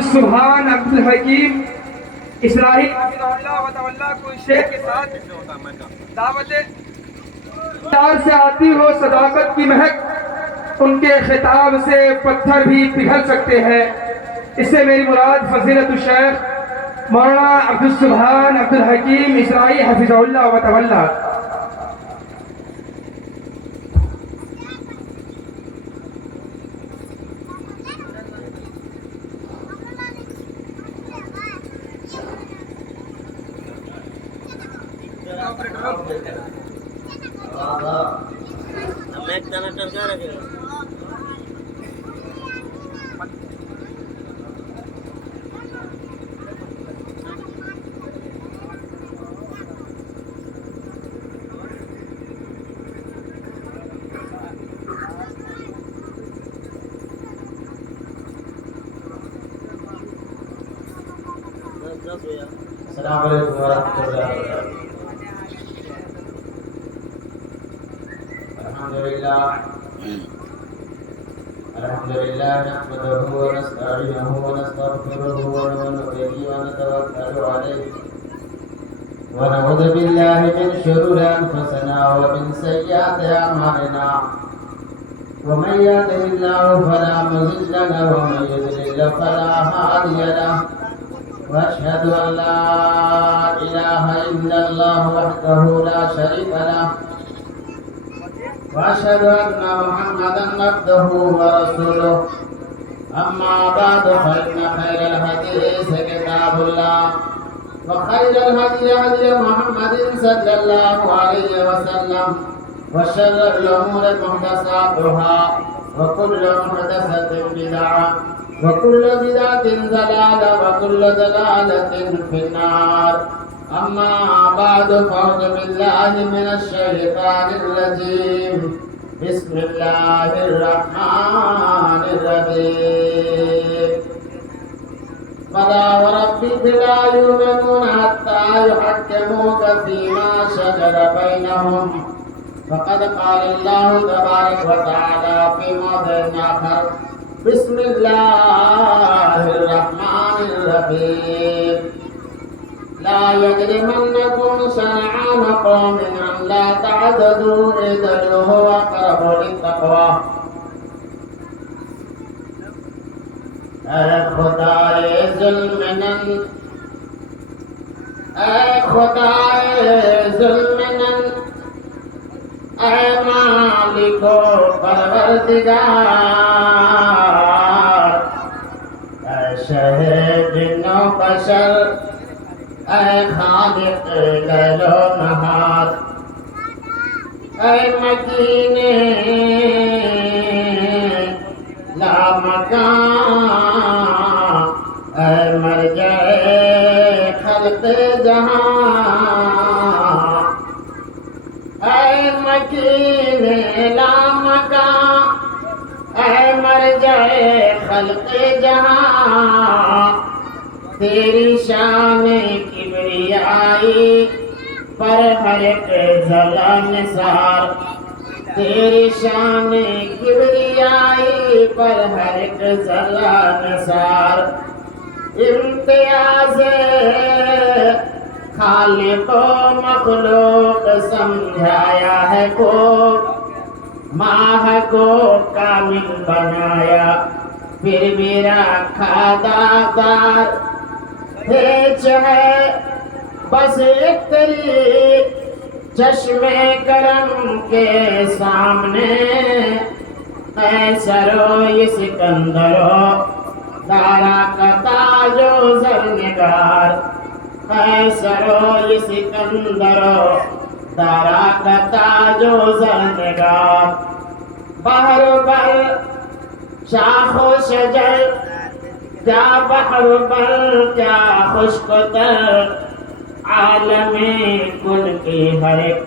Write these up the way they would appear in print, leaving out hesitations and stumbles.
عبدالسبحان عبدالحکیم اسرائیل حفظہ اللہ و تعالی کو شیخ کے ساتھ دعوت پیار سے آتی ہو صداقت کی مہک، ان کے خطاب سے پتھر بھی پگھل سکتے ہیں۔ اس سے میری مراد فضیلت الشیخ مولانا عبدالسبحان عبدالحکیم اسرائیل حفظہ اللہ و تعالی۔ السلام علیکم ورحمۃ اللہ وبرکاتہ۔ الحمد للہ نحمده ونستعینه ونستغفره ونؤمن به ونتوکل علیہ ونعوذ باللہ من شرور انفسنا ومن سیئات اعمالنا ومن يهده الله فلا مضل له ومن يضلل فلا هادي له وأشهد أن لا إله إلا الله وحده لا شريك له وأشهد أن محمدا عبده ورسوله أما بعد فإن خير الحديث كتاب الله وخير الهدي هدي محمد صلى الله عليه وسلم وشر الأمور محدثاتها وكل محدثة بدعة وكل بدعة ضلالة وكل ضلالة في النار أما بعد فأعوذ بالله من الشيطان الرجيم بسم الله الرحمن الرحيم فلا وربك لا يؤمنون حتى يحكموك فيما شجر بينهم فقد قال الله تبارك وتعالى في موضع آخر بسم الله الرحمن الرحيم لا يجرمنكم شنآن قوم أن لا تعتدوا اعدلوا هو أقرب للتقوى اے خدائے ظلمنن اے مالک و پروردگار اے شہ جن و بشر اے خالق لیل و نہار اے مکین لامکان اے مرجع خلق جہاں اے مکین لامکان اے مرجع خلق جہاں تیری شان کبریائی پر ہر ایک ضلع نثار تیری شان کبریائی پر ہر ایک ضلع نثار امتیاز خالق و مخلوق سمجھایا ہے کو ماہ کو کامل بنایا پھر بھی رکھا داغدار بھیج ہے بس ایک تیری چشم کرم کے سامنے اے سرو سکندرو دارا کا تاج و زرنگار اے سرو سکندرو دارا کا تاج و زرنگار بحر بر شاخ و شجر کیا بحر بر کیا خشک تر عالم کل کی ہر ایک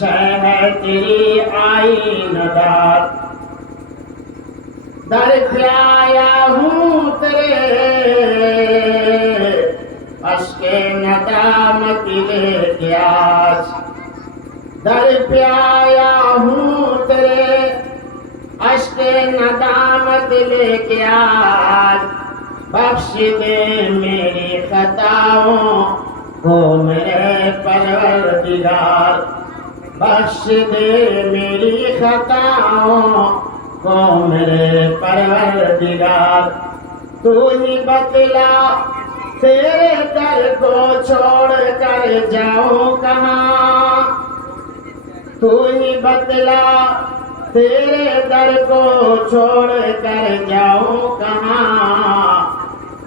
شے ہے تیری آئین دار در پہ آیا ہوں تیرے اشک ندامت لے کے آج در پہ آیا ہوں تیرے اشک ندامت لے کے آج بخش دے میری خطاؤں کو میرے پروردگار، بخش دے میری خطاؤں کو میرے پروردگار، تو ہی بتلا تیرے در کو چھوڑ کر جاؤں کہاں، تو ہی بتلا تیرے در کو چھوڑ کر جاؤں کہاں،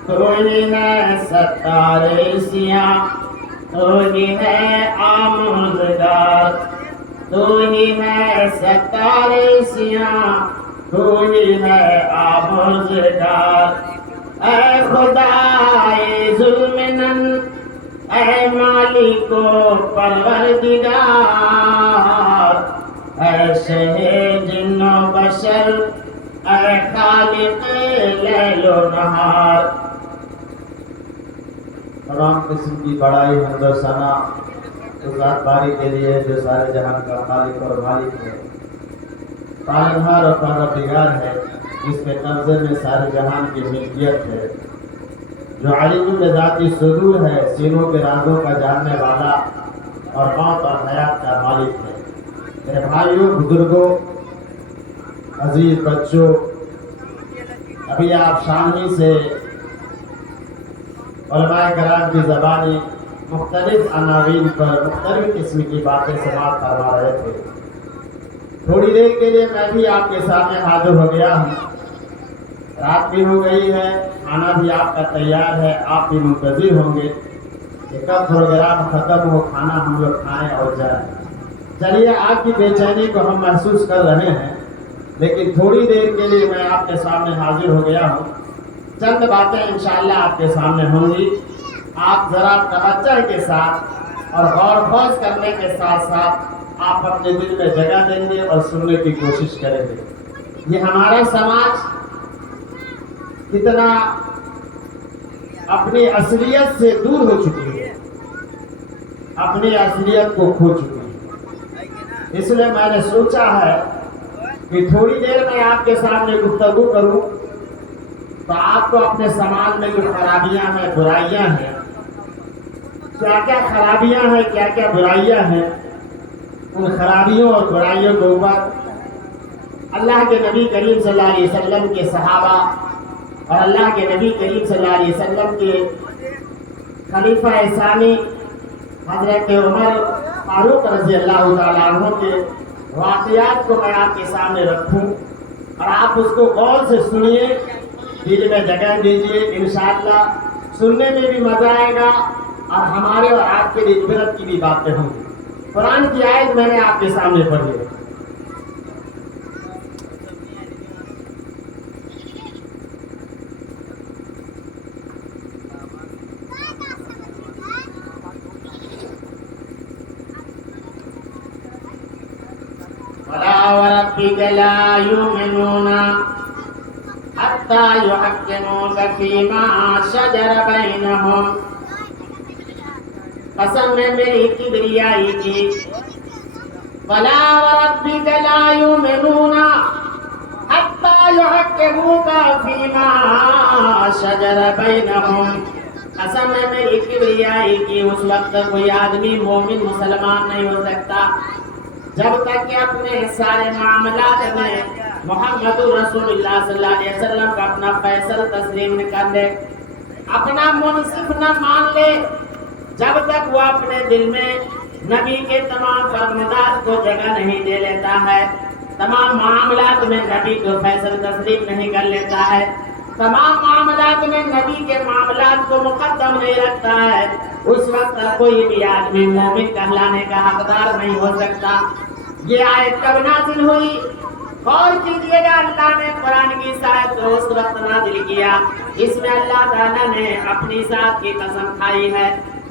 تو ہی ہے ستار سیاں، تو ہی ہے آموزگار، تو ہی ہے ستار سیاں، تو ہی ہے آموزگار، اے خدا اے ذوالمنن، اے مالک و پروردگار، اے شہ جن و بشر، اے خالق لیل و نہار۔ تمام قسم کی بڑائی حمد و ثنا اس ذات باری کے لیے جو سارے جہان کا خالق اور مالک ہے، پالنہار اور پروردگار ہے، جس کے قبضے میں سارے جہان کی ملکیت ہے، جو علیم بذات صدور ہے، سینوں کے رازوں کا جاننے والا اور موت اور حیات کا مالک ہے۔ میرے بھائیوں، بزرگوں، عزیز بچوں، ابھی آپ شامنی سے علماء کرام کی زبانی مختلف عناوین پر مختلف قسم کی باتیں سماعت کروا رہے تھے۔ تھوڑی دیر کے لیے میں بھی آپ کے سامنے حاضر ہو گیا ہوں۔ رات بھی ہو گئی ہے، کھانا بھی آپ کا تیار ہے، آپ بھی منتظر ہوں گے کہ کب پروگرام ختم ہو، کھانا ہم لوگ کھائیں اور جائیں۔ چلیے، آپ کی بے چینی کو ہم محسوس کر رہے ہیں، لیکن تھوڑی دیر کے لیے میں آپ کے سامنے حاضر ہو گیا ہوں۔ چند باتیں انشاءاللہ آپ کے سامنے ہوں گی، آپ ذرا توجہ کے ساتھ اور غور خوض کرنے کے ساتھ ساتھ آپ اپنے دل میں جگہ دیں گے اور سننے کی کوشش کریں گے۔ یہ ہمارا سماج کتنا اپنی اصلیت سے دور ہو چکی ہے، اپنی اصلیت کو کھو چکی ہے۔ اس لیے میں نے سوچا ہے کہ تھوڑی دیر میں آپ کے سامنے گفتگو کروں تو آپ کو اپنے سماج میں جو خرابیاں ہیں، برائیاں ہیں، کیا کیا خرابیاں ہیں، کیا کیا برائیاں ہیں، ان خرابیوں اور برائیوں کے اوپر اللہ کے نبی کریم صلی اللہ علیہ وسلم کے صحابہ اور اللہ کے نبی کریم صلی اللہ علیہ وسلم کے خلیفہ ثانی حضرت عمر فاروق رضی اللہ تعالیٰ عنہ کے واقعات کو میں آپ کے سامنے رکھوں اور آپ اس کو غور سے سنیے، دل میں جگہ دیجیے۔ انشاءاللہ سننے میں بھی مزہ آئے گا اور ہمارے اور آپ کے لیے عبرت کی بھی باتیں ہوں گی۔ قرآن کی آیت میں نے آپ کے سامنے پڑھی ہے۔ وَلَا وَرَبِّكَ لَا يُؤْمِنُونَ حَتَّى يُحَكِّمُوكَ فِيمَا شَجَرَ بَيْنَهُمْ۔ قسم ہے میری کبریائی کی، وَلَا وَرَبِّكَ لَا يُؤْمِنُونَ حَتَّى يُحَكِّمُوكَ فِيمَا شَجَرَ بَيْنَهُمْ۔ قسم ہے میری کبریائی کی، اس وقت کوئی آدمی مومن مسلمان نہیں ہو سکتا جب تک کہ اپنے سارے معاملات میں محمد رسول اللہ صلی اللہ علیہ وسلم کا اپنا فیصل تسلیم نہ کر لے، اپنا منصف نہ مان لے، جب تک وہ اپنے دل میں نبی کے تمام فرمودات کو جگہ نہیں دے لیتا ہے، تمام معاملات میں نبی کو فیصل تسلیم نہیں کر لیتا ہے، تمام معاملات میں نبی کے معاملات کو مقدم نہیں رکھتا ہے، اس وقت کوئی بھی آدمی مومن کہلانے کا حقدار نہیں ہو سکتا۔ یہ آیت کب نازل ہوئی؟ غور کیجیے گا، اللہ نے قرآن کی اس آیت کو اس وقت نازل کیا، اس میں اللہ تعالیٰ نے اپنی ذات کی قسم کھائی ہے۔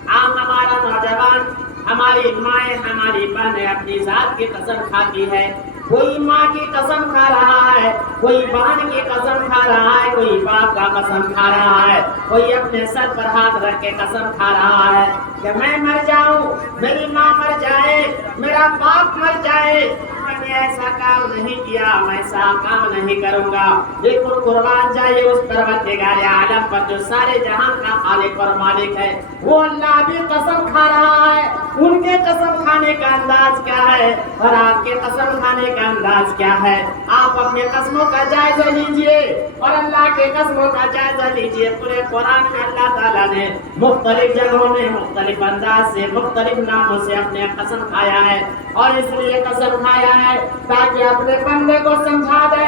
عام ہمارا نوجوان، ہماری مائیں، ہماری بہنیں اپنی ذات کی قسم کھاتی ہے، کوئی ماں کی قسم کھا رہا ہے، کوئی بہن کی قسم کھا رہا ہے، کوئی باپ کا قسم کھا رہا ہے، کوئی اپنے سر پر ہاتھ رکھ کے قسم کھا رہا ہے کہ میں مر جاؤں، میری ماں مر جائے، میرا باپ مر جائے، میں نے ایسا کام نہیں کیا میں ایسا کام نہیں کروں گا. لیکن قربان جائے اس پروردگار عالم پر جو سارے جہان کا خالق اور مالک ہے, وہ اللہ بھی قسم کھا رہا ہے. ان کے قسم کھانے کا انداز کیا ہے اور آپ کے قسم کھانے کا انداز کیا ہے؟ آپ اپنے قسموں کا جائزہ لیجئے اور اللہ کے قسموں کا جائزہ لیجئے. پورے قرآن میں اللہ تعالیٰ نے مختلف جگہوں میں مختلف انداز سے مختلف ناموں سے اپنے قسم کھایا ہے, اور اس لیے قسم کھایا ہے تاکہ اپنے بندے کو سمجھا دے,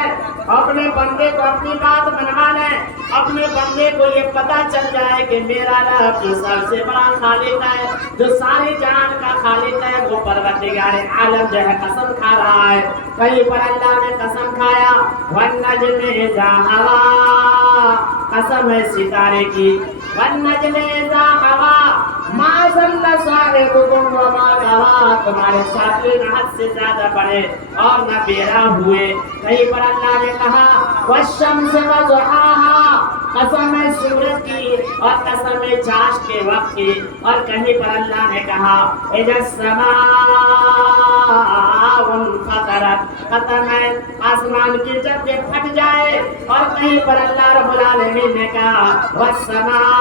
اپنے بندے کو اپنی بات منوا لے, اپنے بندے کو یہ پتا چل جائے کہ میرا رب جو سب سے بڑا خالق ہے, جو ساری جہان کا خالق ہے, وہ پروردگار عالم جو ہے قسم کھا رہا ہے. کہیں پر اللہ نے قسم کھایا والنجم اذا ہوا, قسم ہے ستارے کی, والنجم اذا ہوا ما ضل صاحبکم وما غوی, تمہارے ساتھی نہ حد سے زیادہ بڑھے اور نہ بیرا ہوئے. کہیں پر اللہ نے کہا والشمس وضحاها, قسم ہے سورج کی اور قسم ہے چاش کے وقت کی. اور کہیں پر اللہ نے کہا اذا السماء انفطرت, قسم ہے آسمان کی جب یہ پھٹ جائے. اور کہیں پر اللہ رب العالمین نے کہا والسماء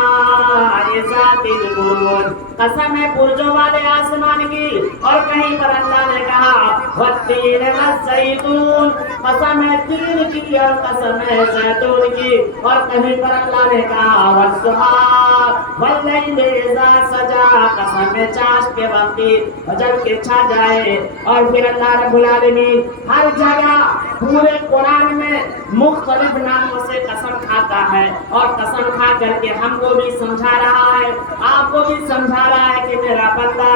ذات البروج, قسم ہے برجوں والے آسمان کی. اور کہیں پر اللہ نے کہا والتین والزیتون, قسم ہے تین کی اور قسم ہے زیتون کی. اور کہیں پر اللہ نے کہا والصبح واللیل اذا سجا, قسم ہے چاش کے وقت کی جب کہ چھا جائے. اور پھر اللہ رب العالمین ہر جگہ پورے قرآن میں مختلف ناموں سے قسم کھاتا ہے, اور قسم کھا کر کے ہم کو بھی سمجھا رہا ہے, آپ کو بھی سمجھا رہا ہے کہ میرا بندہ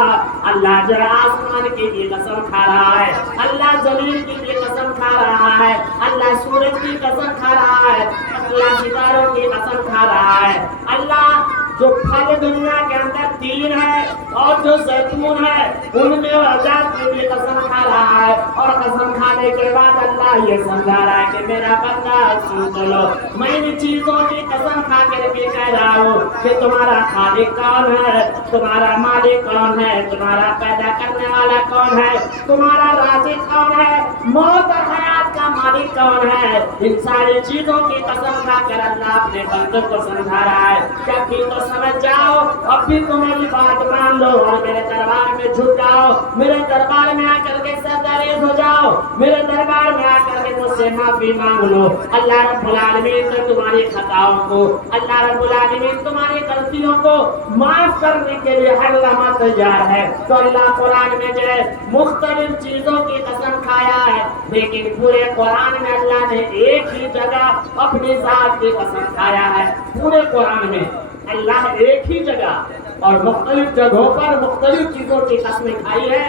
اللہ جو آسمان کی بھی قسم کھا رہا ہے, اللہ زمین کی بھی قسم کھا رہا ہے, اللہ سورج کی قسم کھا رہا ہے, اللہ ستاروں کی قسم کھا رہا ہے. اللہ جو پھل دنیا کے اندر تین ہے اور جو زیتون ہے ان میں وجات میں بھی قسم کھا رہا ہے. اور قسم کھانے کے بعد اللہ یہ سمجھا رہا ہے کہ میرا بندہ سن لو, میں ان چیزوں کی قسم کھا کر کے کہہ رہا ہوں کہ تمہارا خالق کون ہے, تمہارا مالک کون ہے, تمہارا پیدا کرنے والا کون ہے, تمہارا رازق کون ہے, موت اور حیات کا مالک کون ہے. ان ساری چیزوں کی قسم کھا کر اللہ اپنے بندوں کو سمجھا رہا ہے کہ ابھی تو سمجھ جاؤ, اب بھی تمہاری بات مان لو اور میرے دربار میں جھک جاؤ, میرے دربار میں آ کر کے سردریز ہو جاؤ, میرے دربار میں آ کر کے مجھ سے معافی مانگ لو. اللہ رب العالمین نے تمہاری خطاؤں کو, اللہ رب العالمین تمہاری غلطیوں کو معاف کرنے کے لیے ہر لمحہ تیار ہے. تو اللہ قرآن میں جو ہے مختلف چیزوں کی قسم کھایا ہے, لیکن پورے قرآن میں اللہ نے ایک ہی جگہ اپنی ذات کی قسم کھایا ہے. پورے قرآن میں اللہ ایک ہی جگہ اور مختلف جگہوں پر مختلف چیزوں کی قسمیں کھائی ہے,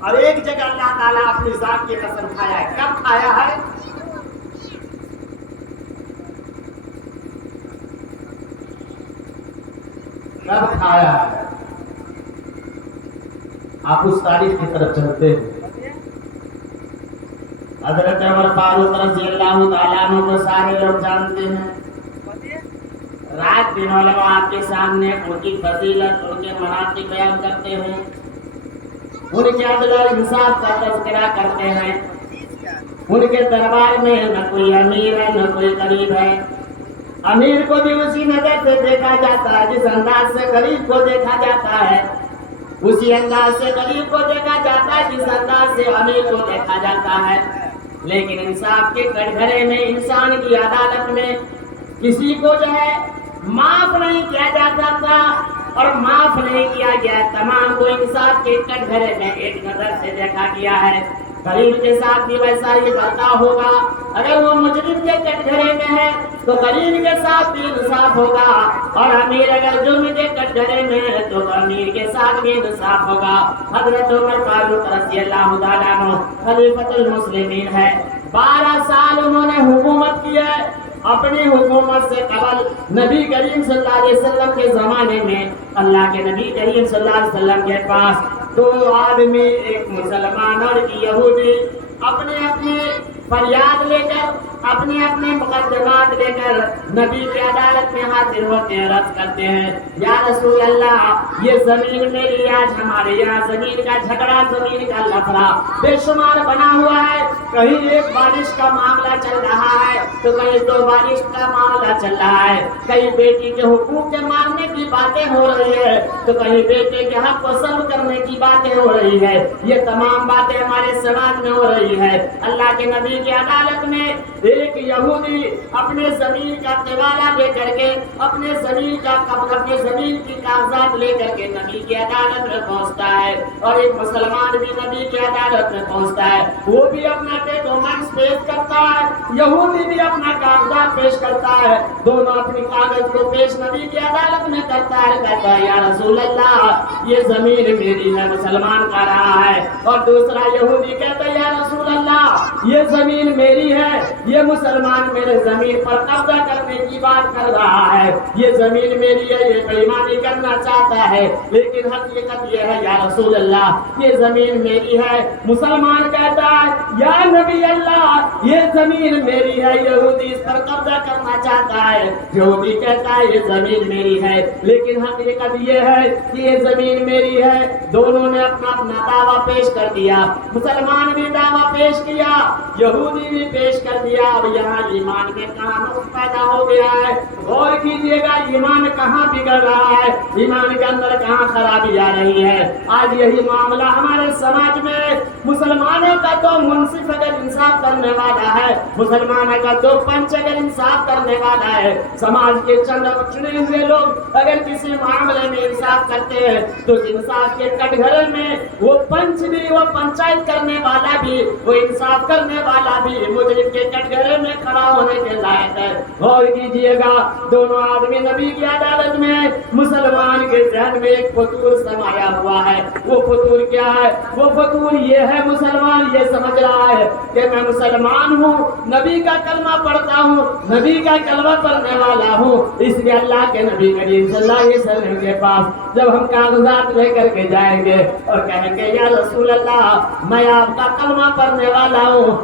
اور ایک جگہ اللہ تعالیٰ اپنی ذات کی قسم کھایا ہے. کب کھایا ہے؟ کب کھایا ہے؟ آپ اس تاریخ کی طرف چلتے ہیں. حضرت عمر فاروق رضی اللہ تعالیٰ عنہ کو سارے لوگ جانتے ہیں. رات دن علماء آپ کے سامنے ان کی فضیلت, ان کے مناقب بیان کرتے ہیں, ان کے عدل اور انصاف کا تذکرہ کرتے ہیں. ان کے دربار میں نہ کوئی امیر ہے نہ کوئی غریب ہے. امیر کو بھی اسی نظر سے دیکھا جاتا ہے جس انداز سے غریب کو دیکھا جاتا ہے, اسی انداز سے غریب کو دیکھا جاتا ہے جس انداز سے امیر کو دیکھا جاتا ہے. لیکن انصاف کے کٹگرے میں, انسان کی عدالت میں کسی کو جو ہے معاف نہیں کیا جا سکتا اور معاف نہیں کیا گیا. تمام کو انصاف کے کٹگرے میں ایک نظر سے دیکھا گیا ہے. غریب کے ساتھ بھی ویسا ہی برتاؤ ہوگا. اگر وہ مجرم کے کٹگرے میں ہے تو غریب کے ساتھ بھی انصاف ہوگا, اور امیر اگر جرم کے کٹگرے میں ہے تو امیر کے ساتھ بھی انصاف ہوگا. حضرت عمر فاروق رضی اللہ تعالیٰ عنہ خلیفۃ المسلمین ہے. 12 سال انہوں نے حکومت کی ہے. اپنی حکومت سے قبل نبی کریم صلی اللہ علیہ وسلم کے زمانے میں اللہ کے نبی کریم صلی اللہ علیہ وسلم کے پاس 2 آدمی, ایک مسلمان اور ایک یہودی, اپنے اپنے فریاد لے کر اپنے اپنے مقدمات لے کر نبی کی عدالت میں حاضر ہوتے ہیں، عرض کرتے ہیں یا رسول اللہ یہ زمین میری، آج ہمارے یہاں زمین کا جھگڑا، زمین کا لفڑا بے شمار بنا ہوا ہے، کہیں ایک بارش کا معاملہ چل رہا ہے تو کہیں دو بارش کا معاملہ چل رہا ہے، کہیں بیٹی کے حقوق کے ماننے کی باتیں ہو رہی ہے تو کہیں بیٹے کے حق کو سلب کرنے کی باتیں ہو رہی ہے، یہ تمام باتیں ہمارے سماج میں ہو رہی ہے۔ اللہ کے نبی کی عدالت میں ایک یہودی اپنے زمین کا توالا لے کر کے، اپنے زمین کی کاغذات لے کر کے نبی کی عدالت میں پہنچتا ہے، اور ایک مسلمان بھی نبی کی عدالت میں پہنچتا ہے، وہ بھی اپنا ڈاکومنٹس پیش کرتا ہے، یہودی بھی اپنا کاغذات پیش کرتا ہے، دونوں اپنی کاغذ کو پیش نبی کی عدالت میں کرتا ہے، کہتا ہے یا رسول اللہ یہ زمین میری ہے، مسلمان کہہ رہا ہے، اور دوسرا یہودی کہتا ہے یا رسول اللہ یہ زمین میری ہے، یہ مسلمان میرے زمین پر قبضہ کرنے کی بات کر رہا ہے، یہ زمین میری ہے، یہ بے ایمانی کرنا چاہتا ہے، لیکن حقیقت یہ ہے یا رسول اللہ یہ زمین میری ہے۔ مسلمان کہتا ہے یا نبی اللہ یہ زمین میری ہے، یہودی اس پر قبضہ کرنا چاہتا ہے، یہودی کہتا ہے یہ زمین میری ہے، لیکن حقیقت یہ ہے کہ یہ زمین میری ہے۔ دونوں نے اپنا اپنا دعویٰ پیش کر دیا، مسلمان بھی دعویٰ پیش کیا، یہودی بھی پیش کر دیا۔ اب یہاں ایمان میں کہاں نقص پیدا ہو گیا ہے، غور کیجئے گا ایمان کہاں بگڑ رہا ہے، ایمان کے اندر کہاں خرابی آ رہی ہے۔ آج یہی معاملہ ہمارے سماج میں، مسلمانوں کا تو منصف اگر انصاف کرنے والا ہے، مسلمانوں کا تو پنچ اگر انصاف کرنے والا ہے، سماج کے چند چنے ہوئے لوگ اگر کسی معاملے میں انصاف کرتے ہیں تو انصاف کے کٹگھرے میں وہ پنچ بھی، وہ پنچایت کرنے والا بھی، وہ انصاف کرنے والا بھی مجرم کے کٹگھرے میں کھڑا ہونے کے لائق ہے۔ غور کیجئے گا دونوں آدمی نبی کی عدالت میں، مسلمان کے ذہن میں ایک فطور سمایا ہوا ہے، وہ فطور کیا ہے؟ وہ فطور یہ ہے مسلمان یہ سمجھ رہا ہے کہ میں مسلمان ہوں، نبی کا کلمہ پڑھتا ہوں، نبی کا کلمہ پڑھنے والا ہوں، اس لیے اللہ کے نبی کریم صلی اللہ علیہ وسلم کے پاس جب ہم کاغذات لے کر کے جائیں گے اور کہیں گے یا رسول اللہ میں آپ کا کلمہ پڑھنے والا ہوں،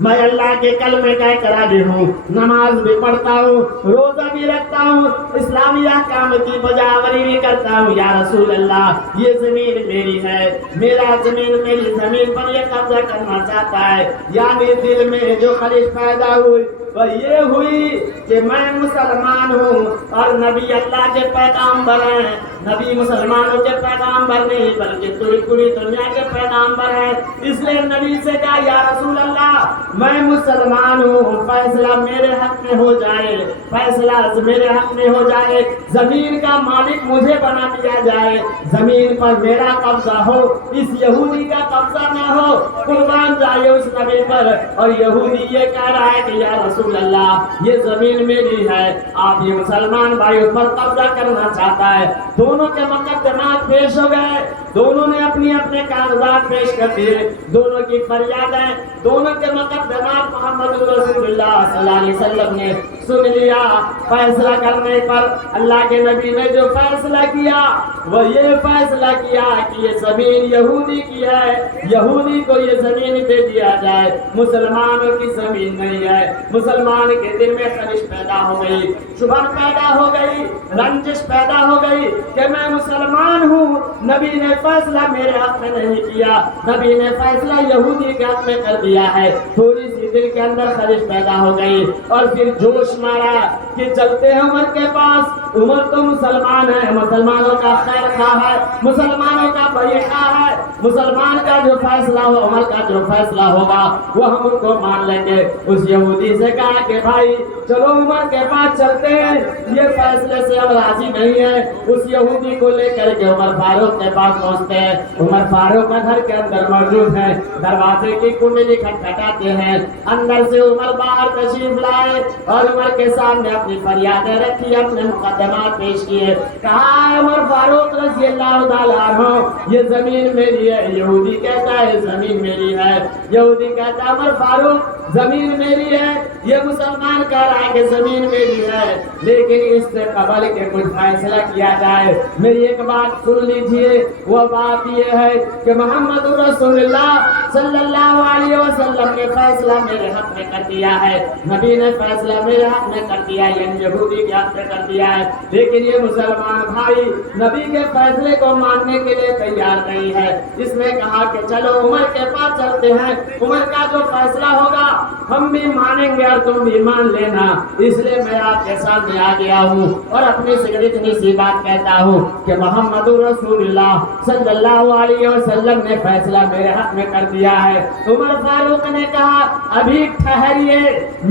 میں اللہ کے کلمے کا اقراری ہوں، نماز بھی پڑھتا ہوں، روزہ بھی رکھتا ہوں، اسلامی احکام کی بجاوری بھی کرتا ہوں، یا رسول اللہ یہ زمین میری ہے، میرا زمین میری زمین پر یہ قبضہ کرنا چاہتا ہے۔ یعنی دل میں جو خواہش پیدا ہوئی وہ یہ ہوئی کہ میں مسلمان ہوں اور نبی اللہ کے پیغامبر ہیں، نبی مسلمانوں کے پیغامبر نہیں بلکہ پوری دنیا کے پیغامبر ہیں، اس لیے نبی سے کہا یا رسول اللہ میں مسلمان ہوں، فیصلہ میرے حق میں ہو جائے، فیصلہ میرے حق میں ہو جائے، زمین کا مالک مجھے بنا دیا جائے، زمین پر میرا قبضہ ہو، اس یہودی کا قبضہ نہ ہو، قربان جائے اس نبی پر۔ اور یہودی یہ کہہ رہا ہے کہ یا رسول اللہ یہ زمین میری ہے، آپ یہ مسلمان بھائی اس پر قبضہ کرنا چاہتا ہے۔ دونوں کے مقدمات پیش ہو گئے، دونوں نے اپنے کاغذات پیش کر دیے، دونوں کی فریادیں، دونوں کے مقدمات محمد رسول اللہ صلی اللہ علیہ وسلم نے سن لیا۔ فیصلہ کرنے پر اللہ کے نبی نے جو فیصلہ کیا وہ یہ فیصلہ کیا کہ یہ زمین یہودی کی ہے، یہودی کو یہ زمین دے دیا جائے، مسلمانوں کی زمین نہیں ہے۔ مسلمان کے دل میں خواہش پیدا ہو گئی، شبہ پیدا ہو گئی، رنجش پیدا ہو گئی کہ میں مسلمان ہوں، نبی نے فیصلہ میرے حق میں نہیں کیا، نبی نے فیصلہ یہودی کے حق میں کر دیا ہے۔ تھوڑی سی دل کے اندر خواہش پیدا ہو گئی اور پھر جوش مارا کہ چلتے ہیں عمر کے پاس، عمر تو مسلمان ہے، مسلمانوں کا خیر خواہ ہے، مسلمانوں کا بڑی خواہ ہے، مسلمان کا جو فیصلہ ہو، عمر کا جو فیصلہ ہوگا وہ ہم ان کو مان لیں گے۔ اس یہودی سے کہا کہ بھائی چلو عمر کے پاس چلتے ہیں، یہ فیصلے سے ہم راضی نہیں ہے۔ اس یہودی کو لے کر کے عمر فاروق کے پاس پہنچتے ہیں، عمر فاروق کا گھر کے اندر موجود ہے، دروازے کی کنڈلی کھٹکھٹاتے ہیں، اندر سے عمر باہر تشریف لائے اور عمر کے سامنے اپنی فریادیں رکھی، اپنے مقدمات پیش کیے۔ کہا عمر فاروق رضی اللہ تعالیٰ عنہ یہ زمین میری ہے، یہودی کہتا ہے زمین میری ہے، یہودی کہتا ہے عمر فاروق زمین میری ہے، یہ مسلمان کہہ رہا ہے کہ زمین میری ہے، لیکن اس سے قبل کہ کچھ فیصلہ کیا جائے میری ایک بات سن لیجئے، وہ بات یہ ہے کہ محمد رسول اللہ صلی اللہ علیہ وسلم نے فیصلہ میرے حق میں کر دیا ہے، نبی نے فیصلہ میرے حق میں کر دیا ہے، یعنی یہودی کے حق میں کر دیا ہے، لیکن یہ مسلمان بھائی نبی کے فیصلے کو ماننے کے لیے تیار نہیں ہے۔ اس نے کہا کہ چلو عمر کے پاس چلتے ہیں، عمر کا جو فیصلہ ہوگا ہم بھی مانیں گے اور تم بھی مان لینا، اس لیے میں آپ کے سامنے آ گیا ہوں اور اپنی سے اتنی سی بات کہتا ہوں کہ محمد رسول اللہ صلی اللہ علیہ وسلم نے فیصلہ میرے حق میں کر دیا ہے۔ عمر فاروق نے کہا ابھی ٹھہریے،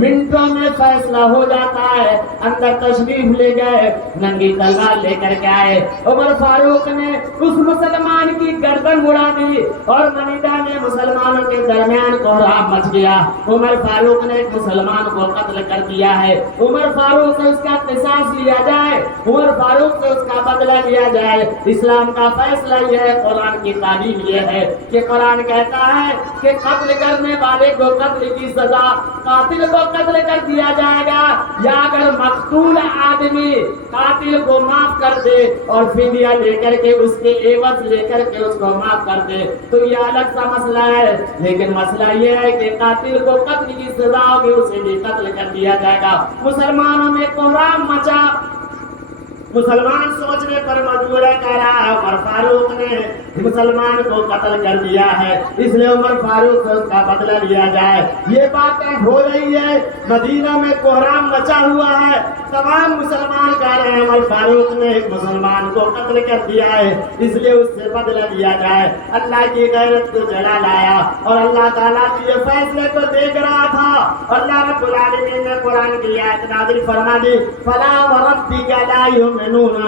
منٹوں میں فیصلہ ہو جاتا ہے۔ اندر تشریف لے گئے، ننگی تلوار لے کر کے آئے، عمر فاروق نے اس مسلمان کی گردن اڑا دی اور میدان میں مسلمانوں کے درمیان کوہرام مچ گیا۔ عمر فاروق نے ایک مسلمان کو قتل کر دیا ہے، عمر فاروق سے اس کا قصاص لیا جائے، عمر فاروق سے اس کا بدلہ لیا جائے۔ اسلام کا فیصلہ یہ ہے، قرآن کی تعلیم یہ ہے کہ قرآن کہتا ہے کہ قتل کرنے والے کو قتل کی سزا، قاتل کو قتل کر دیا جائے گا، یا اگر مقتول آدمی قاتل کو معاف کر دے اور فدیہ لے کر کے اس کے عوض لے کر کے اس کو معاف کر دے تو یہ الگ سا مسئلہ ہے، لیکن مسئلہ یہ ہے کہ قاتل کو قتل کی سزا ہوگی، اسے بھی قتل کر دیا جائے گا۔ مسلمانوں میں کوہرام مچا، مسلمان سوچنے پر مجبور ہے، کہہ رہا ہے عمر فاروق نے مسلمان کو قتل کر دیا ہے، اس لیے عمر فاروق سے اس کا بدلہ لیا جائے۔ یہ باتیں ہو رہی ہے، مدینہ میں کوہرام مچا ہوا ہے، تمام مسلمان کہہ رہے ہیں عمر فاروق نے ایک مسلمان کو قتل کر دیا ہے، اس لیے اس سے بدلہ لیا جائے۔ اللہ کی غیرت کو جلا لایا اور اللہ تعالیٰ کے فیصلے کو دیکھ رہا تھا۔ اللہ رب العالمین نے قرآن کی آیت نازل فرما دی، فلا وربک لا یؤمنون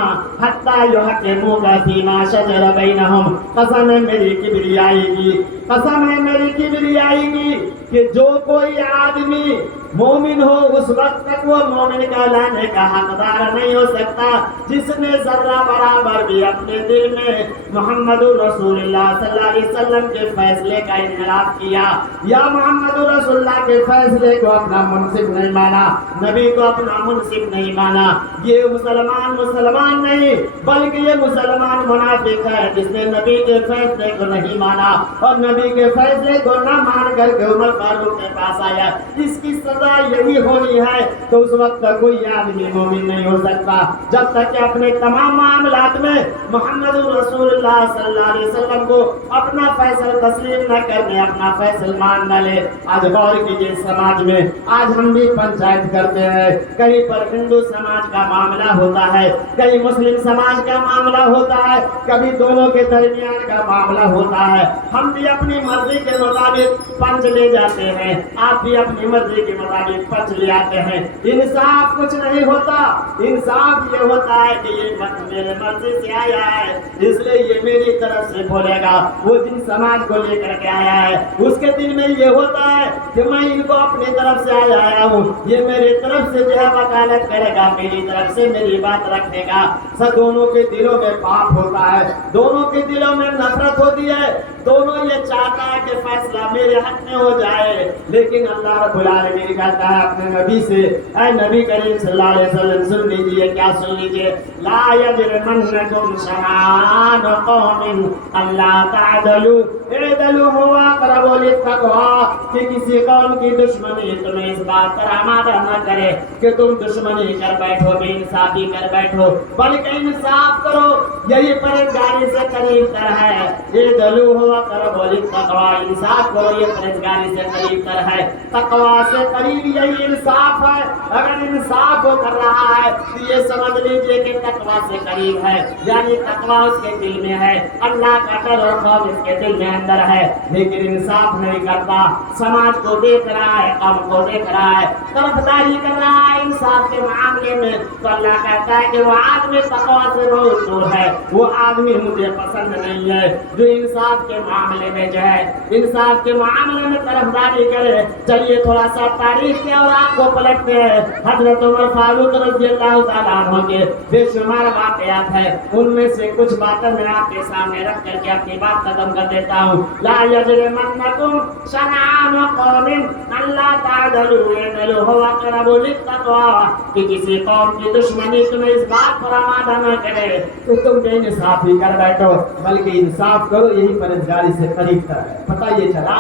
حتی یحکموک فیما شجر بینہم۔ قسم ہے میری کبریائی کی، قسم ہے میری کبریائی کی کہ جو کوئی آدمی مومن ہو اس وقت تک وہ مومن کہلانے کا حقدار نہیں ہو سکتا جس نے ذرہ برابر بھی اپنے دل میں محمد رسول اللہ صلی اللہ علیہ وسلم کے فیصلے کا انحراف کیا یا محمد رسول اللہ کے فیصلے کو اپنا منصف نہیں مانا، نبی کو اپنا منصف نہیں مانا، یہ مسلمان نہیں بلکہ یہ مسلمان منافق ہے جس نے نبی کے فیصلے کو نہیں مانا اور نبی کے فیصلے کو نہ مان کر کے عمر فاروق کے پاس آیا۔ اس کی سزا یہی ہونی ہے تو اس وقت تک کوئی آدمی مومن نہیں ہو سکتا جب تک کہ اپنے تمام معاملات میں محمد رسول اللہ صلی اللہ علیہ وسلم کو اپنا فیصل تسلیم نہ کرنے، اپنا فیصل مان نہ لے۔ آج غور کیجیے، سماج میں آج ہم بھی پنچایت کرتے ہیں، کہیں پر ہندو سماج کا معاملہ ہوتا ہے، کہیں مسلم سماج کا معاملہ ہوتا ہے، کبھی دونوں کے درمیان کا معاملہ ہوتا ہے، ہم بھی اپنی مرضی کے مطابق پنچ لے جاتے ہیں، آپ بھی اپنی مرضی کے مطابق پنچ لے آتے ہیں۔ انصاف کچھ نہیں ہوتا، انصاف یہ ہوتا ہے کہ یہ میرے مرضی سے آیا ہے اس لیے یہ میری طرف سے بولے گا۔ وہ جن سماج کو لے کر کے آیا ہے اس کے دل میں یہ ہوتا ہے کہ میں ان کو اپنی طرف سے آیا ہوں، یہ میری طرف سے جو ہے وکالت کرے گا، میری طرف سے میری بات رکھے گا۔ سب دونوں کے دلوں میں پاپ ہوتا ہے، دونوں کے دلوں میں نفرت ہوتی ہے، دونوں یہ چاہتا ہے کہ فیصلہ میرے حق میں ہو جائے، لیکن اللہ رب العالمین کہتا ہے اپنے نبی سے، اے نبی کریم صلی اللہ علیہ وسلم سن لیجئے، کیا سن لیجئے، لا یجرمنکم شنآن قوم الا تعدلوا اعدلوا هو اقرب للتقوی، کہ کسی قوم کی دشمنی تمہیں اس بات پر آمادہ نہ کرے کہ تم دشمنی کر بیٹھو، بے انصافی کر بیٹھو، بلکہ انصاف کرو، یہی پرہیزگاری سے قریب تر ہے۔ اعدلوا هو اقرب للتقوی، انصاف کرو یہ پرہیزگاری سے قریب تر ہے، تقوی سے قریب یہی انصاف ہے۔ اگر انصاف وہ کر رہا ہے تو یہ سمجھ لیجئے کہ تقوی سے قریب ہے، یعنی تقوی اس کے دل میں ہے، اللہ کا ڈر اور خوف اس کے دل میں اندر ہے، لیکن انصاف نہیں کرتا، سماج کو دیکھ رہا ہے، قوم کو دیکھ رہا ہے، طرفداری کر رہا ہے انصاف کے معاملے میں، تو اللہ کہتا ہے کہ وہ آدمی تقوی سے بہت دور ہے، وہ آدمی مجھے پسند نہیں ہے جو انصاف کے معاملے میں جو ہے انصاف کے معاملے میں طرفداری کرے۔ چلیے تھوڑا سا تاریخ کے اور آپ کو پلٹتے ہیں، حضرت عمر فاروق رضی اللہ تعالیٰ عنہ کے بے شمار واقعات ہیں، ان میں سے کچھ باتیں میں آپ کے سامنے رکھ کر کے اپنی بات ختم کر دیتا ہوں۔ لا یجرمنکم شنآن قوم الا تعدلوا اعدلوا هو اقرب للتقوی، کہ کسی قوم کی دشمنی تمہیں اس بات پر آمادہ نہ کرے کہ تم بے انصافی کر بیٹھو، بلکہ انصاف کرو، یہی پرہیزگاری سے قریب تر ہے۔ پتہ یہ چلا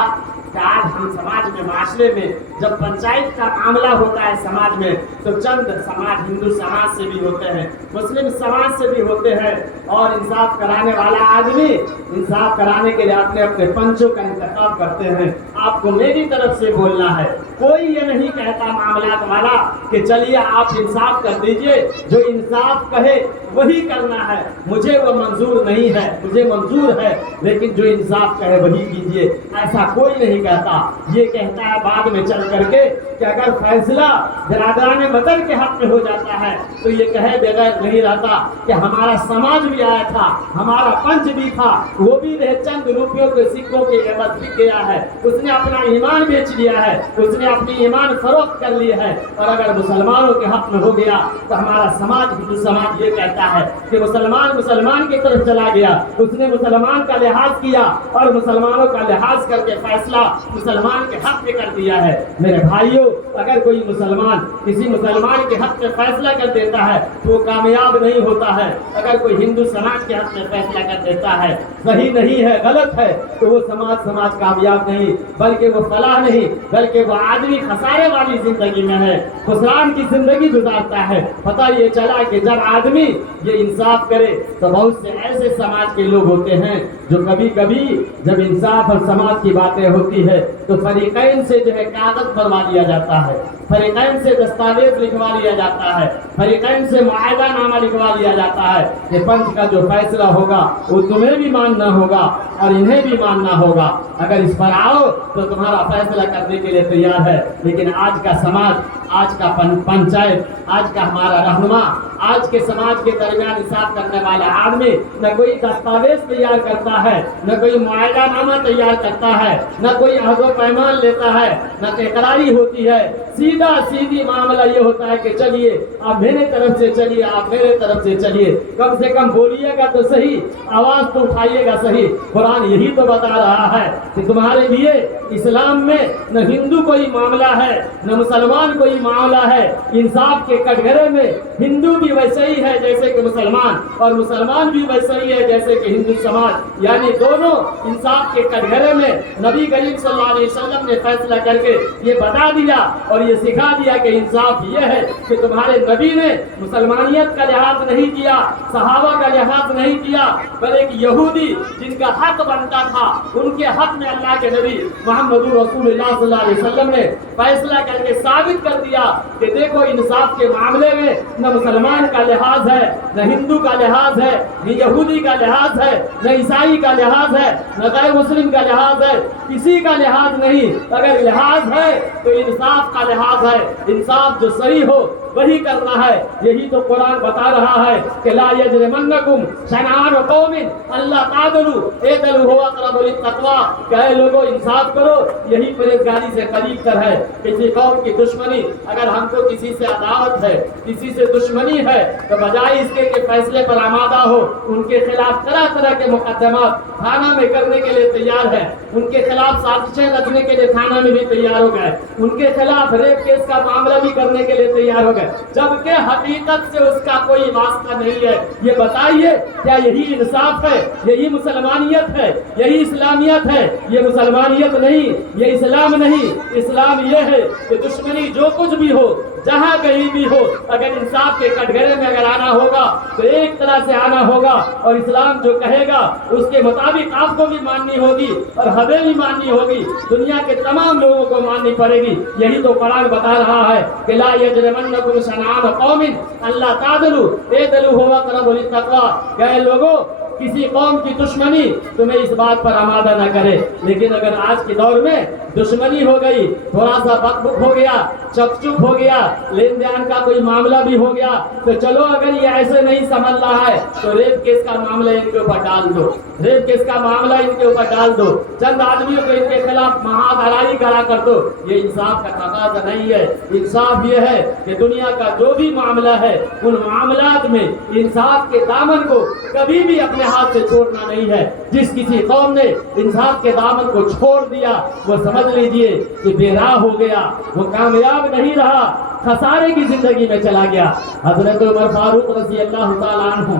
کہ آج ہم سماج میں معاشرے میں جب پنچایت کا معاملہ ہوتا ہے سماج میں تو چند سماج ہندو سماج سے بھی ہوتے ہیں, مسلم سماج سے بھی ہوتے ہیں, اور انصاف کرانے والا آدمی انصاف کرانے کے لیے اپنے اپنے پنچوں کا انتخاب کرتے ہیں. آپ کو میری طرف سے بولنا ہے, کوئی یہ نہیں کہتا معاملات والا کہ چلیے آپ انصاف کر دیجئے, جو انصاف کہے وہی کرنا ہے, مجھے وہ منظور نہیں ہے, مجھے منظور ہے لیکن جو انصاف کہے وہی کیجئے. ایسا کوئی نہیں کہتا. یہ کہتا ہے بعد میں چل کر کے کہ اگر فیصلہ برادران وطن کے حق میں ہو جاتا ہے تو یہ کہے بغیر نہیں رہتا کہ ہمارا سماج بھی آیا تھا, ہمارا پنچ بھی تھا, وہ بھی چند روپیوں کے سکوں کے عوض بک گیا ہے, اس نے اپنا ایمان بیچ لیا ہے, اس نے اپنی ایمان فروخت کر لی ہے. اور اگر مسلمانوں کے حق میں ہو گیا تو ہمارا سماج ہندو سماج یہ کہتا ہے کہ مسلمان کی طرف چلا گیا, اس نے مسلمان کا لحاظ کیا اور مسلمانوں کا لحاظ کر کے فیصلہ مسلمان کے حق میں کر دیا ہے. میرے بھائیوں, اگر کوئی مسلمان کسی مسلمان کے حق میں فیصلہ کر دیتا ہے تو وہ کامیاب نہیں ہوتا ہے. اگر کوئی ہندو سماج کے حق میں فیصلہ کر دیتا ہے, صحیح نہیں ہے, غلط ہے, تو وہ سماج کامیاب نہیں, بلکہ وہ فلاح نہیں, بلکہ وہ آدمی خسارے والی زندگی میں ہے, خسران کی زندگی گزارتا ہے. پتہ یہ چلا کہ جب آدمی یہ انصاف کرے تو بہت سے ایسے سماج کے لوگ ہوتے ہیں جو کبھی کبھی جب انصاف اور سماج کی باتیں ہوتی ہے تو فریقین سے جو ہے کاغذ بنوا لیا جاتا ہے, فریقین سے دستاویز لکھوا لیا جاتا ہے, فریقین سے معاہدہ نامہ لکھوا لیا جاتا ہے کہ پنچ کا جو فیصلہ ہوگا وہ تمہیں بھی ماننا ہوگا اور انہیں بھی ماننا ہوگا. اگر اس پر آؤ تو تمہارا فیصلہ کرنے کے لیے تیار ہے. لیکن آج کا سماج, آج کا پنچایت, آج کا ہمارا رہنما, آج کے سماج کے درمیان انصاف کرنے والا آدمی نہ کوئی دستاویز تیار کرتا ہے, نہ کوئی معاہدہ نامہ تیار کرتا ہے, نہ کوئی عہد و پیمان لیتا ہے, نہ اقراری ہوتی ہے. سیدھی معاملہ یہ ہوتا ہے کہ چلیے آپ میرے طرف سے چلیے, آپ میرے طرف سے چلیے, کم سے کم بولیے گا تو صحیح, آواز تو اٹھائیے گا صحیح. قرآن یہی تو بتا رہا ہے کہ تمہارے لیے اسلام میں نہ ہندو کوئی معاملہ ہے نہ مسلمان کوئی معاملہ ہے. انصاف کے کٹگرے میں ہندو بھی ویسے ہی ہے جیسے کہ مسلمان, اور مسلمان بھی ویسے ہی ہے جیسے کہ ہندو سماج, یعنی دونوں انصاف کے کٹگرے میں. نبی کریم صلی اللہ علیہ وسلم نے فیصلہ کر کے یہ بتا دیا اور یہ سکھا دیا کہ انصاف یہ ہے کہ تمہارے نبی نے مسلمانیت کا لحاظ نہیں کیا, صحابہ کا لحاظ نہیں کیا, بلکہ ایک یہودی جن کا حق بنتا تھا ان کے حق میں اللہ کے نبی محمد رسول اللہ صلی اللہ علیہ وسلم نے فیصلہ کر کے ثابت کر دیا کہ دیکھو انصاف کے معاملے میں نہ مسلمان کا لحاظ ہے, نہ ہندو کا لحاظ ہے, نہ یہودی کا لحاظ ہے, نہ عیسائی کا لحاظ ہے, نہ غیر مسلم کا لحاظ ہے, کسی کا لحاظ نہیں. اگر لحاظ ہے تو انصاف کا لحاظ ہے, انصاف جو صحیح ہو وہی کرنا ہے. یہی تو قرآن بتا رہا ہے کہ لا یجرمنکم شنآن قوم الا تعدلوا اعدلوا هو اقرب للتقوى, کہ اے لوگوں انصاف کرو, یہی پرہیزگاری سے قریب تر ہے. کسی قوم کی دشمنی, اگر ہم کو کسی سے عداوت ہے, کسی سے دشمنی ہے, تو بجائے اس کے کہ فیصلے پر آمادہ ہو, ان کے خلاف طرح طرح کے مقدمات تھانہ میں کرنے کے لیے تیار ہے, ان کے خلاف سازشیں رچنے کے لیے تھانہ میں بھی تیار ہو گئے, ان کے خلاف ریپ کیس کا معاملہ بھی کرنے کے لیے تیار ہو گئے, جبکہ حقیقت سے اس کا کوئی واسطہ نہیں ہے. یہ بتائیے کیا یہی انصاف ہے, یہی مسلمانیت ہے, یہی اسلامیت ہے؟ یہ مسلمانیت نہیں, یہ اسلام نہیں. اسلام یہ ہے کہ دشمنی جو کچھ بھی ہو, جہاں کہیں بھی ہو, اگر انصاف کے کٹگرے میں اگر آنا ہوگا تو ایک طرح سے آنا ہوگا, اور اسلام جو کہے گا اس کے مطابق آپ کو بھی ماننی ہوگی اور ہمیں بھی ماننی ہوگی, دنیا کے تمام لوگوں کو ماننی پڑے گی. یہی تو قرآن بتا رہا ہے کہ لا یجرمنکم شنآن قوم الا تعدلوا اعدلوا هو اقرب للتقوى, کہ اے لوگوں کسی قوم کی دشمنی تمہیں اس بات پر آمادہ نہ کرے. لیکن اگر آج کے دور میں دشمنی ہو گئی, تھوڑا سا بک بک ہو گیا, چپ چپ ہو گیا, لین دین کا کوئی معاملہ بھی ہو گیا, تو چلو اگر یہ ایسے نہیں سنبھل رہا ہے تو ریپ کیس کا معاملہ ان کے اوپر ڈال دو, ریپ کیس کا معاملہ ان کے اوپر ڈال دو, چند آدمیوں کو ان کے خلاف مہادھرائی کھڑا کر دو. یہ انصاف کا تقاضا نہیں ہے. انصاف یہ ہے کہ دنیا کا جو بھی معاملہ ہے ان معاملات میں انصاف کے دامن کو کبھی بھی اپنے ہاتھ سے چھوڑنا نہیں ہے. جس کسی قوم نے انصاف کے دامن کو چھوڑ دیا وہ سمجھ لیجئے کہ بے راہ ہو گیا, وہ کامیاب نہیں رہا, خسارے کی زندگی میں چلا گیا. حضرت عمر فاروق رضی اللہ تعالیٰ عنہ,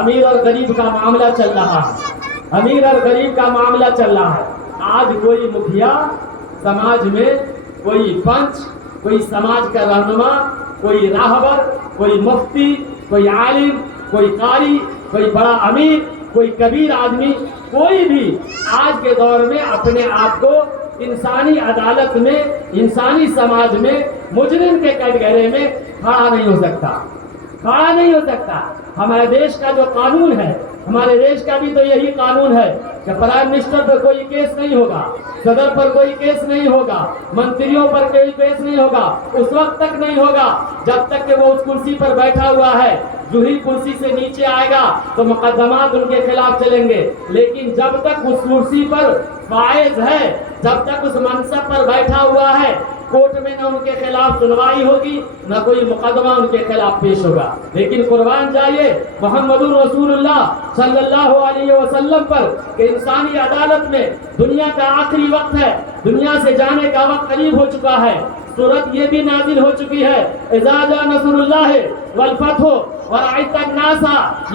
امیر اور غریب کا معاملہ چل رہا ہے, امیر اور غریب کا معاملہ چل رہا ہے. آج کوئی مکھیا سماج میں، کوئی پنچ، کوئی سماج کا رہنما، کوئی راہبر، کوئی مفتی، کوئی عالم، کوئی قاری، کوئی بڑا امیر، کوئی کبیر آدمی، کوئی بھی آج کے دور میں اپنے آپ کو انسانی عدالت میں، انسانی سماج میں مجرم کے کٹگرے میں کھڑا نہیں ہو سکتا، کھڑا نہیں ہو سکتا۔ ہمارے دیش کا جو قانون ہے، ہمارے دیش کا بھی تو یہی قانون ہے کہ پرائم منسٹر پر کوئی کیس نہیں ہوگا، صدر پر کوئی کیس نہیں ہوگا، منتریوں پر کوئی کیس نہیں ہوگا، اس وقت تک نہیں ہوگا جب تک کہ وہ اس کرسی پر بیٹھا ہوا ہے۔ جو ہی کرسی سے نیچے آئے گا تو مقدمات ان کے خلاف چلیں گے، لیکن جب تک اس کرسی پر فائز ہے، جب تک اس منصب پر بیٹھا ہوا ہے، کورٹ میں نہ ان کے خلاف سنوائی ہوگی، نہ کوئی مقدمہ ان کے خلاف پیش ہوگا۔ لیکن قربان جائیے محمد رسول اللہ صلی اللہ علیہ وسلم پر کہ انسانی عدالت میں دنیا کا آخری وقت ہے، دنیا سے جانے کا وقت قریب ہو چکا ہے۔ سورت یہ بھی نازل ہو چکی ہے، اذا جاء نصر اللہ والفتح ورأيت الناس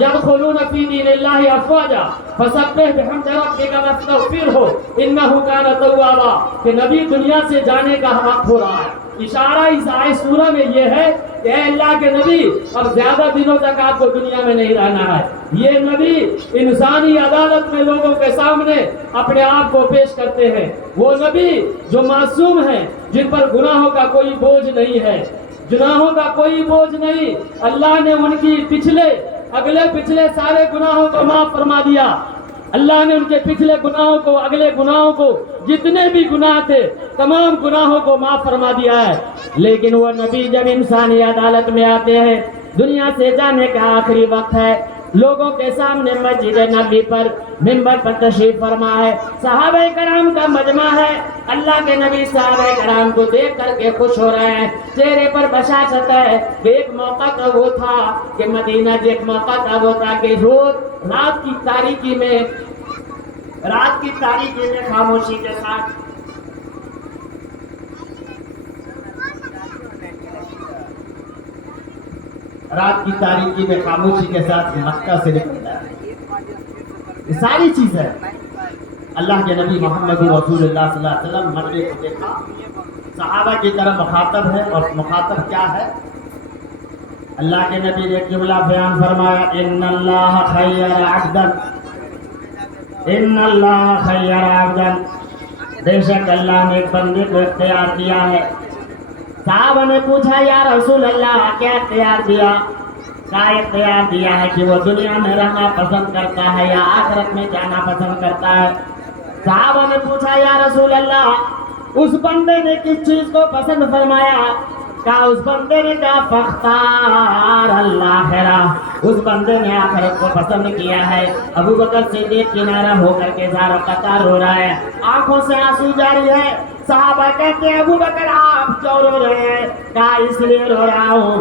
يدخلون في دين الله افواجا فسبح بحمد ربك واستغفره انه كان توابا، کہ نبی دنیا سے جانے کا وقت ہو رہا ہے۔ اشارہ اس آیت سورہ میں یہ ہے کہ اے اللہ کے نبی اب زیادہ دنوں تک آپ کو دنیا میں نہیں رہنا ہے۔ یہ نبی انسانی عدالت میں لوگوں کے سامنے اپنے آپ کو پیش کرتے ہیں، وہ نبی جو معصوم ہیں، جن پر گناہوں کا کوئی بوجھ نہیں ہے، گناہوں کا کوئی بوجھ نہیں۔ اللہ نے ان کی پچھلے سارے گناہوں کو معاف فرما دیا۔ اللہ نے ان کے پچھلے گناہوں کو، اگلے گناہوں کو، جتنے بھی گناہ تھے تمام گناہوں کو معاف فرما دیا ہے۔ لیکن وہ نبی جب انسانی عدالت میں آتے ہیں، دنیا سے جانے کا آخری وقت ہے، لوگوں کے سامنے مسجد نبی پر منبر پر تشریف فرما ہے، صحابہ کرام کا مجمع ہے، اللہ کے نبی صحابہ کرام کو دیکھ کر کے خوش ہو رہے ہیں، چہرے پر بشاشت ہے کہ ایک موقع کا وہ تھا کہ مدینہ ایک موقع کا وہ تھا کہ رات کی تاریکی میں خاموشی کے ساتھ مکہ سے نکلتا ہے۔ یہ ساری چیزیں اللہ کے نبی محمد رسول اللہ صلی اللہ علیہ وسلم مرنے کو دیکھا، صحابہ کی طرف مخاطب ہے، اور مخاطب کیا ہے؟ اللہ کے نبی نے ایک جملہ بیان فرمایا، ان اللہ خیر عبدا، بے شک اللہ نے ایک بندے کو اختیار دیا ہے۔ صحابہ نے پوچھا یا رسول اللہ کیا اختیار دیا؟ کیا اختیار دیا ہے کہ وہ دنیا میں رہنا پسند کرتا ہے یا آخرت میں جانا پسند کرتا ہے؟ صحابہ نے پوچھا یا رسول اللہ اس بندے نے کس چیز کو پسند فرمایا؟ کہا اس بندے نے کہا فاختار الآخرہ، اس بندے نے آخرت کو پسند کیا ہے۔ ابو بکر صدیق کنارہ ہو کر کے زار قطار رو رہا ہے، آنکھوں سے آنسو جاری ہے۔ صحابہ کہتے ہیں ابو بکر آپ کیوں رو رہے ہیں؟ کہا اس لیے رو رہا ہوں،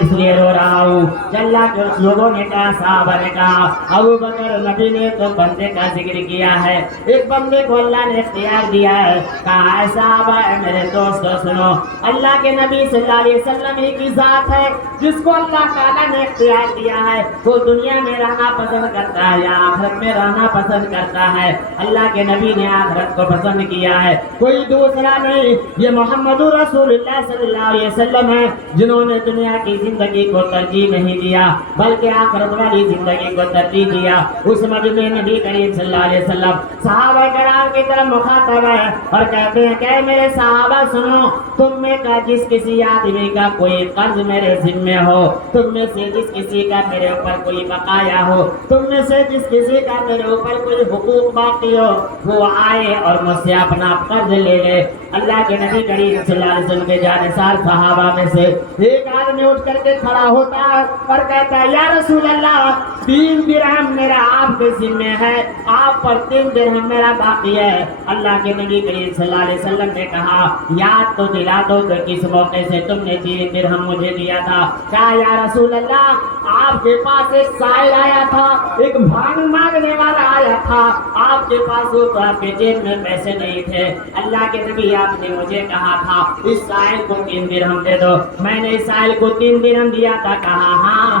اس لیے رو رہا ہوں کہ اللہ کے لوگوں نے کہا، صحابہ نے کہا ابو بکر نبی نے تو بندے کا ذکر کیا ہے، ایک بندے کو اللہ نے اختیار دیا ہے۔ کہا اے صحابہ، اے میرے دوستو سنو، اللہ کے نبی صلی اللہ علیہ وسلم ہی کی ذات ہے جس کو اللہ تعالیٰ نے اختیار دیا ہے، وہ دنیا میں رہنا پسند کرتا ہے یا آخرت میں رہنا پسند کرتا ہے۔ اللہ کے نبی نے آخرت کو پسند کیا ہے، کوئی دوسرا نہیں، یہ محمد رسول اللہ صلی اللہ علیہ وسلم ہے جنہوں نے دنیا کی زندگی کو ترجیح نہیں دیا بلکہ آخرت والی زندگی کو ترجیح دیا۔ اس مجمع نبی کریم صلی اللہ علیہ وسلم صحابہ کرام کی طرف مخاطب ہے اور کہتے ہیں کہ میرے صحابہ سنو، تم میں کا جس کسی آدمی کا کوئی قرض میرے ذمے ہو، تم میں سے جس کسی کا میرے اوپر کوئی بقایا ہو، تم میں سے جس کسی کا میرے اوپر کوئی حقوق باقی ہو، وہ آئے اور مجھ سے اپنا قرض لے لے۔ اللہ کے نبی کریم صلی اللہ علیہ وسلم کے جانثار صحابہ میں سے ایک آدمی اٹھ کر کے کھڑا ہوتا ہے اور کہتا ہے یا رسول اللہ 3 درہم میرا آپ کے ذمہ ہے، آپ پر 3 درہم میرا باقی ہے۔ اللہ کے نبی کریم صلی اللہ علیہ وسلم نے کہا یاد تو دلا دو کہ کس موقع سے تم نے 3 درہم مجھے دیا تھا؟ کہا یا رسول اللہ آپ کے پاس ایک سائل آیا تھا، ایک بھانگ مانگنے والا آیا تھا، آپ کے پاس وہ تو آپ کے جیب میں پیسے نہیں تھے، اللہ کے نبی آپ نے مجھے کہا تھا اس سائل کو 3 درہم دے دو، میں نے اس سائل کو 3 درہم دیا تھا۔ کہا ہاں